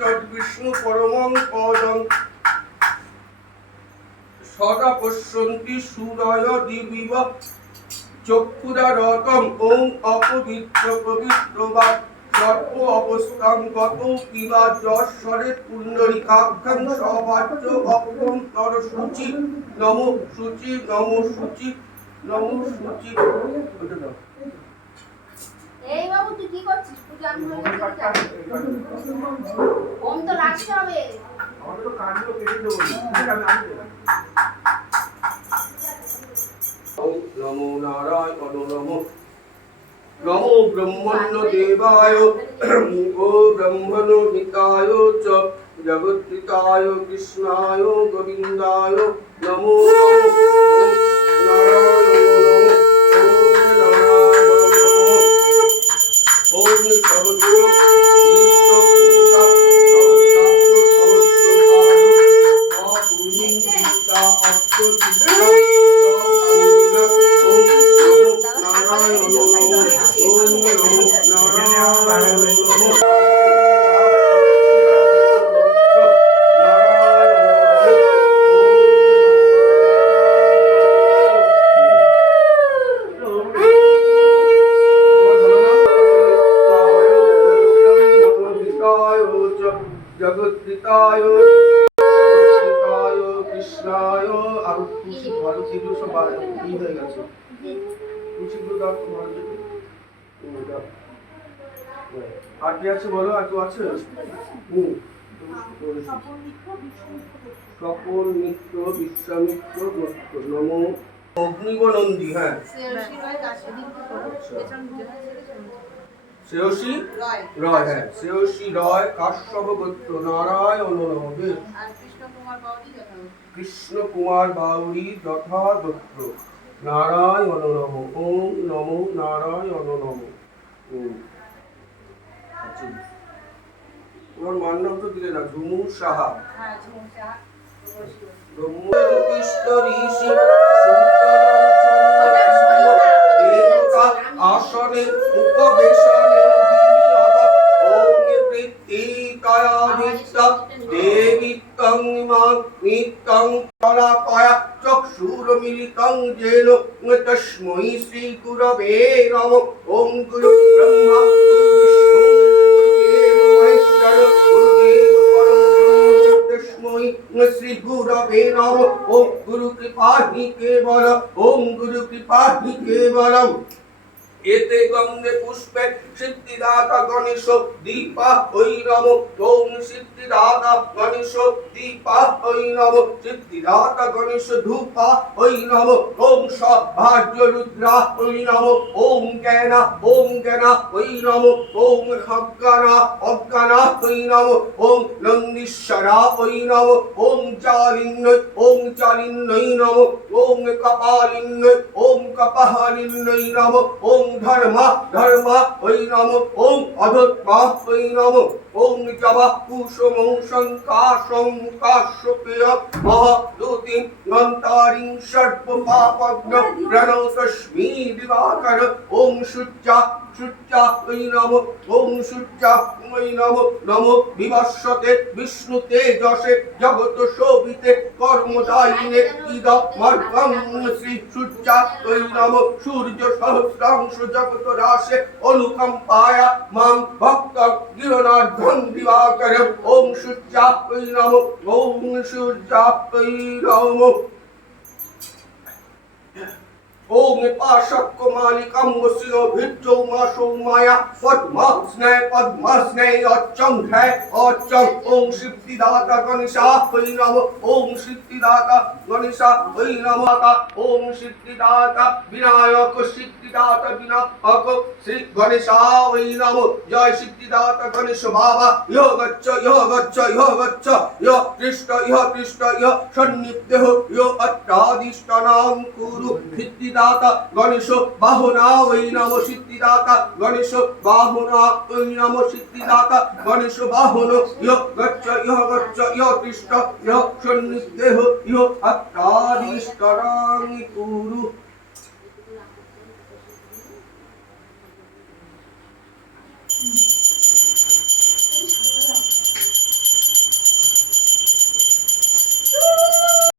তদ্বিষ্ণু পরমং পদং সদা পশ্যন্তি সূরয় দিবিব চক্ষুরারতম ওং অপবিত্র পবিত্র বা সর্ব অবস্থান গত কিবা যশ্বরে পুণ্ডরিকাক্ষং সবাচ্য অভ্যন্তর শুচি নমো শুচি নমো শুচি নমো শুচি। এই বাবু তুই কি করছিস? পূজা আমি হয়ে গেছে। ওম তো রাখতে হবে। আমাদের তো কানগুলো কেটে দেবো। নমো নারায়ণ নমো নমো ব্রহ্মণ্য দেবায় ও ব্রহ্মণো নিতায় চ জগৎপিতায় কৃষ্ণায় গোবিন্দায় নমো ওম সর্বগুরু শ্রেষ্ঠ পুরুষা সহস্রাক্ষর সহস্র জগৎপিতায় কৃষ্ণায় আর তুলসী ভালো ছিল সব কি হয়ে গেছে তুলসীগুলো দাও তো ভালো থেকে আর কি আছে বলো আর তো আছে সকল মিত্র বিশ্বামিত্র গোত্র নমো অগ্নিবনন্দী। হ্যাঁ শ্রেয়সী রয়, হ্যাঁ শ্রেয়সী রয় কাশ্যপ গোত্র নারায়ণ নমঃ কৃষ্ণ কুমার বাউরি যথা গোত্র নারায়ণ নমঃ ওম নমো নারায়ণ নমঃ। তোমার মান নাম তো দিলে না, ঝুমু সাহা। আসনে উপবেশনে দেবী তং নিত্যং কলাকয়া চক্ষুরমিলিতং যেন তস্मै শ্রী গুরবে নমঃ। ওম গুরু ব্রহ্মা গুরু বিষ্ণু গুরুদেব মহেশ্বর গুরুদেব পরম ব্রহ্ম তস্मै শ্রী গুরবে নমঃ। ওম গুরু কৃপাহি কেবল ওম গুরু কৃপাহি কেবলম। এতে গন্ধে পুষ্পে সিদ্ধিদাতা গণেশ দীপা ওই নমঃ। ওম সিদ্ধিদাতা গণেশ দীপা ওই নমঃ। সিদ্ধিদাতা গণেশ ধূপা ওই নমঃ। ওম সভার্য রুদ্রা ওই নমঃ। ওম জ্ঞানা ওই নমঃ। ওম অজ্ঞানা ওই নমঃ। ওম নন্দীশ্বরা ওই নমঃ। ওম চালিন্নৈ নমঃ। ওম কপালিন্নৈ নমঃ। ওম ধর্মা ওই নমঃ। ওম অধর্মা ওই নমঃ। ওম জবা কুসুমং শঙ্কাশং কাশ্যপেয় মহাদূতিং গন্তারিং সর্ব পাপগ্ন প্রণতস্মি দিবাকর। ওম সূর্যা ওই নমঃ। ওম সূর্যা ওই নমঃ। নমো বিবস্বতে বিষ্ণু তেজসে জগত শোভিতে কর্মদায়িনে ইদমর্কং শ্রী সূর্যা ওই নমঃ। সূর্য সহস্রাংশ জগত রাশে অনুকম্পায়া মাং ভক্ত গৃহনার্ধং দিবাকর। ওম সূর্যা ওই নমঃ। ওম সূর্যা ওই নমঃ। ওম পাশক্য মালিকাম বসিনো ভিজ্জৌ মাসৌ মায়া পদ্মাস্নে অচ্চং হ্যায় অচ্চং। ওম সিদ্ধিদাতা গণেশা ওই নমঃ। ওম সিদ্ধিদাতা গণেশা ওই নমঃ। ওম সিদ্ধিদাতা বিনায়ক সিদ্ধিদাতা বিনায়ক শ্রী গণেশা ওই নমঃ। জয় সিদ্ধিদাতা গণেশ বাবা ইহ গচ্ছ ইহ কৃষ্ট ইহ সন্নিপ্তেহ ইহ অত্রাদিষ্টনাং কুরু। সিদ্ধিদাতা গণেশ বাহনা ওই নমঃ। সিদ্ধিদাতা গণেশ বাহনা ওই নমঃ। সিদ্ধিদাতা গণেশ বাহন ইহ গচ্ছ ইহ কৃষ্ট ইহ সন্নিপ্তেহ ইহ অত্রাদিষ্টনাং কুরু।